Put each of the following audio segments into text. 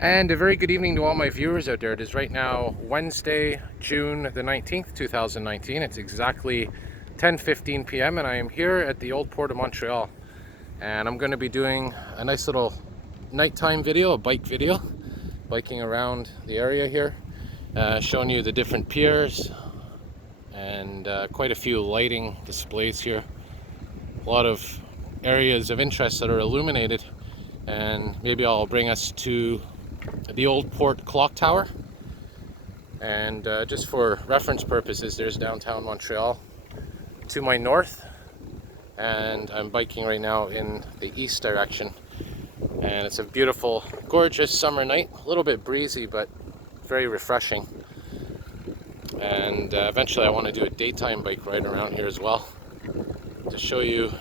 And a very good evening to all my viewers out there. It is right now Wednesday, June the 19th, 2019. It's exactly 10:15 p.m. and I am here at the Old Port of Montreal. And I'm going to be doing a nice little nighttime video, a bike video, biking around the area here, showing you the different piers and quite a few lighting displays here. A lot of areas of interest that are illuminated, and maybe I'll bring us to the Old Port Clock Tower. And just for reference purposes, there's downtown Montreal to my north, and I'm biking right now in the east direction. And it's a beautiful, gorgeous summer night, a little bit breezy, but very refreshing. And eventually I want to do a daytime bike ride around here as well, to show you,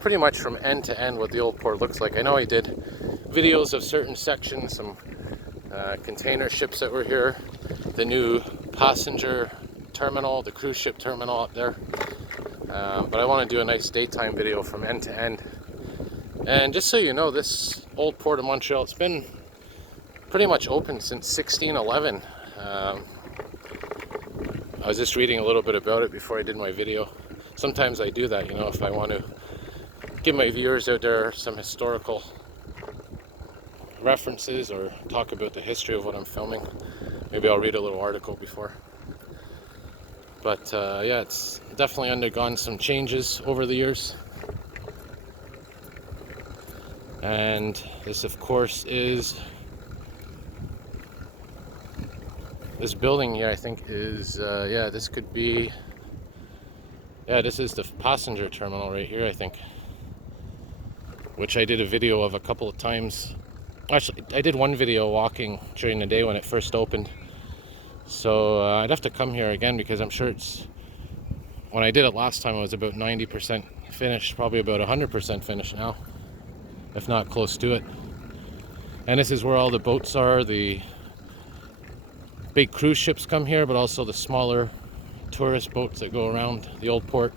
pretty much from end to end what the Old Port looks like. I know I did videos of certain sections, some container ships that were here, the new passenger terminal, the cruise ship terminal up there. But I want to do a nice daytime video from end to end. And just so you know, this Old Port of Montreal, it's been pretty much open since 1611. I was just reading a little bit about it before I did my video. Sometimes I do that, if I want to give my viewers out there some historical references or talk about the history of what I'm filming. Maybe I'll read a little article before. But yeah, it's definitely undergone some changes over the years. And this, of course, is this building here. I think is this could be, this is the passenger terminal right here, I think, which I did a video of a couple of times. Actually, I did one video walking during the day when it first opened. So I'd have to come here again, because I'm sure when I did it last time, it was about 90% finished, probably about 100% finished now, if not close to it. And this is where all the boats are. The big cruise ships come here, but also the smaller tourist boats that go around the Old Port.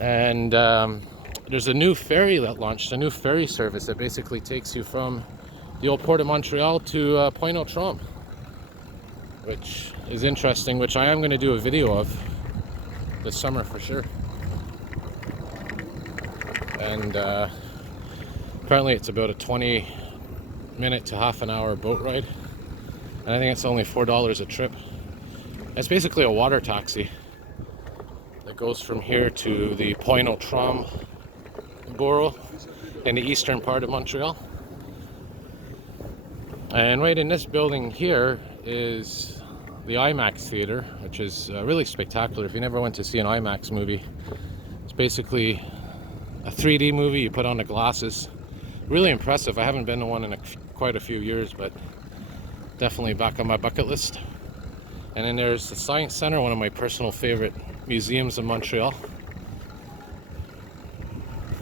And there's a new ferry that launched, a new ferry service that basically takes you from the Old Port of Montreal to Pointe-aux-Trembles, which is interesting, which I am going to do a video of this summer for sure. And apparently it's about a 20-minute to half an hour boat ride, and I think it's only $4 a trip. It's basically a water taxi that goes from here to the Pointe-aux-Trembles borough in the eastern part of Montreal. And right in this building here is the IMAX theater, which is really spectacular. If you never went to see an IMAX movie, it's basically a 3D movie. You put on the glasses. Really impressive. I haven't been to one in quite a few years, but definitely back on my bucket list. And then there's the Science Center, one of my personal favorite museums in Montreal.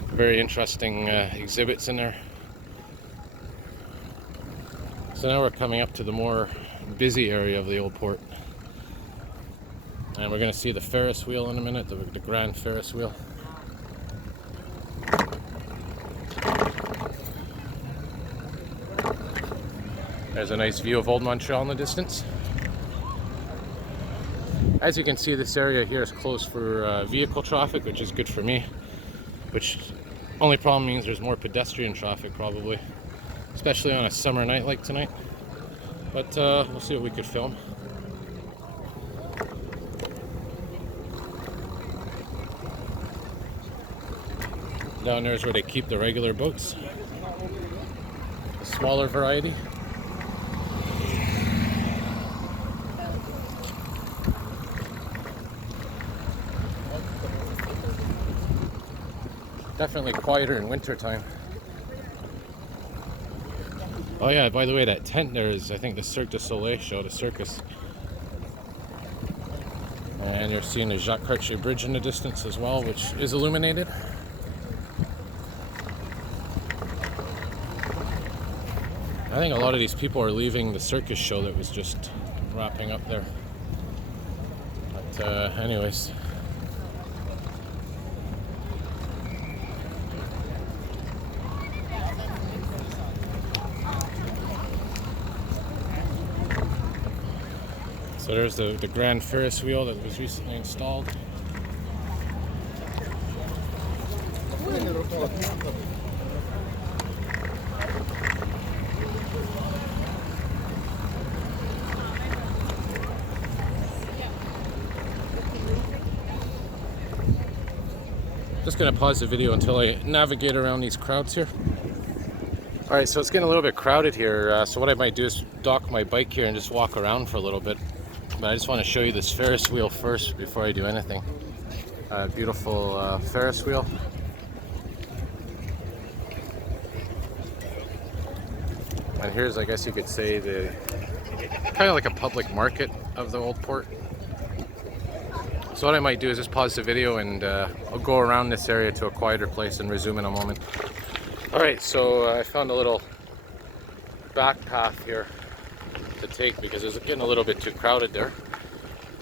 Very interesting exhibits in there. So now we're coming up to the more busy area of the Old Port. And we're going to see the Ferris wheel in a minute, the Grand Ferris wheel. There's a nice view of Old Montreal in the distance. As you can see, this area here is closed for vehicle traffic, which is good for me. Which only problem means there's more pedestrian traffic probably, especially on a summer night like tonight. But we'll see what we could film. Down there is where they keep the regular boats, a smaller variety. Definitely quieter in winter time. Oh yeah, by the way, that tent there is, I think, the Cirque du Soleil show, the circus. And you're seeing the Jacques Cartier Bridge in the distance as well, which is illuminated. I think a lot of these people are leaving the circus show that was just wrapping up there. But anyways, So there's the Grand Ferris wheel that was recently installed. Just gonna pause the video until I navigate around these crowds here. All right, so it's getting a little bit crowded here. So what I might do is dock my bike here and just walk around for a little bit. But I just want to show you this Ferris wheel first before I do anything. Beautiful Ferris wheel. And here's, I guess you could say, the kind of like a public market of the Old Port. So what I might do is just pause the video and I'll go around this area to a quieter place and resume in a moment. Alright, so I found a little back path here to take because it's getting a little bit too crowded there.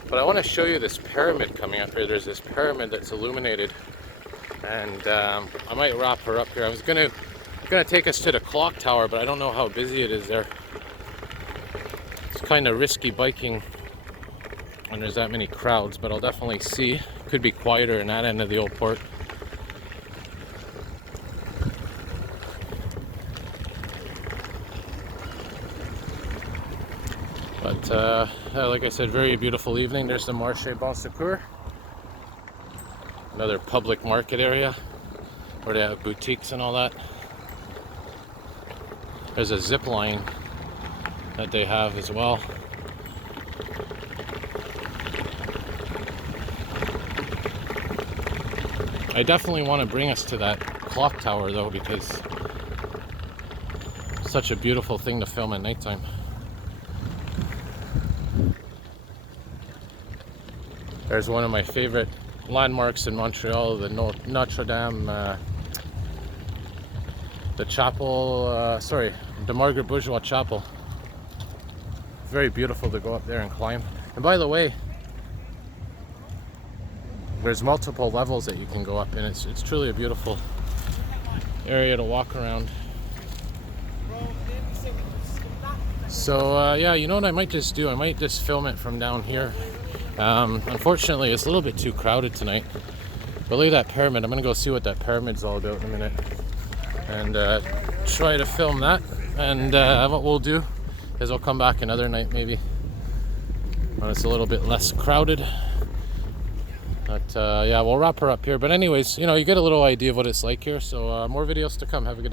But I want to show you this pyramid coming up here. There's this pyramid that's illuminated, and I might wrap her up here. I was gonna take us to the clock tower, but I don't know how busy it is there. It's kind of risky biking when there's that many crowds, but I'll definitely see. Could be quieter in that end of the Old Port. But like I said, very beautiful evening. There's the Marché Bon Secours, another public market area where they have boutiques and all that. There's a zip line that they have as well. I definitely want to bring us to that clock tower though, because it's such a beautiful thing to film at nighttime. There's one of my favorite landmarks in Montreal, the Notre Dame, the chapel, the Margaret Bourgeois Chapel. Very beautiful to go up there and climb. And by the way, there's multiple levels that you can go up in. It's truly a beautiful area to walk around. So yeah, you know what I might just do? I might just film it from down here. Unfortunately, it's a little bit too crowded tonight. But look at that pyramid. I'm gonna go see what that pyramid's all about in a minute, and try to film that. And what we'll do is I'll come back another night maybe when it's a little bit less crowded. But yeah, we'll wrap her up here. But anyways, you know, you get a little idea of what it's like here. So more videos to come. Have a good day.